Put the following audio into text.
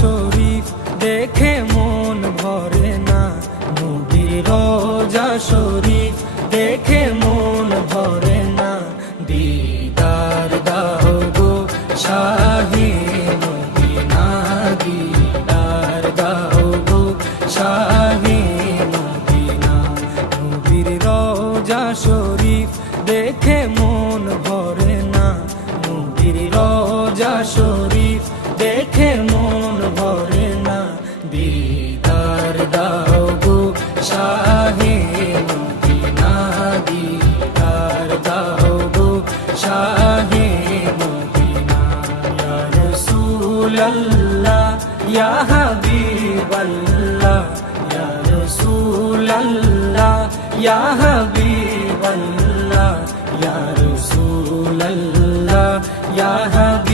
শরীফ দেখে মন ভরে না, নবীর রোজা শরীফ দেখে মন ভরে না। দিদার দাও গো শাহে মদিনা, দিদার দাও গো শাহে মদিনা। নবীর রোজা শরীফ দেখে মন ভরে না, নবীর রোজা শরীফ দেখে মন ভরে না। দিদার দাও গো শাহে মদিনা, দিদার দাও গো শাহে মদিনা। ইয়া রাসূলাল্লাহ ইয়া হাবিবাল্লাহ, ইয়া রাসূলাল্লাহ ইয়া হাবিবাল্লাহ, ইয়া রাসূলাল্লাহ ইয়া হাবিব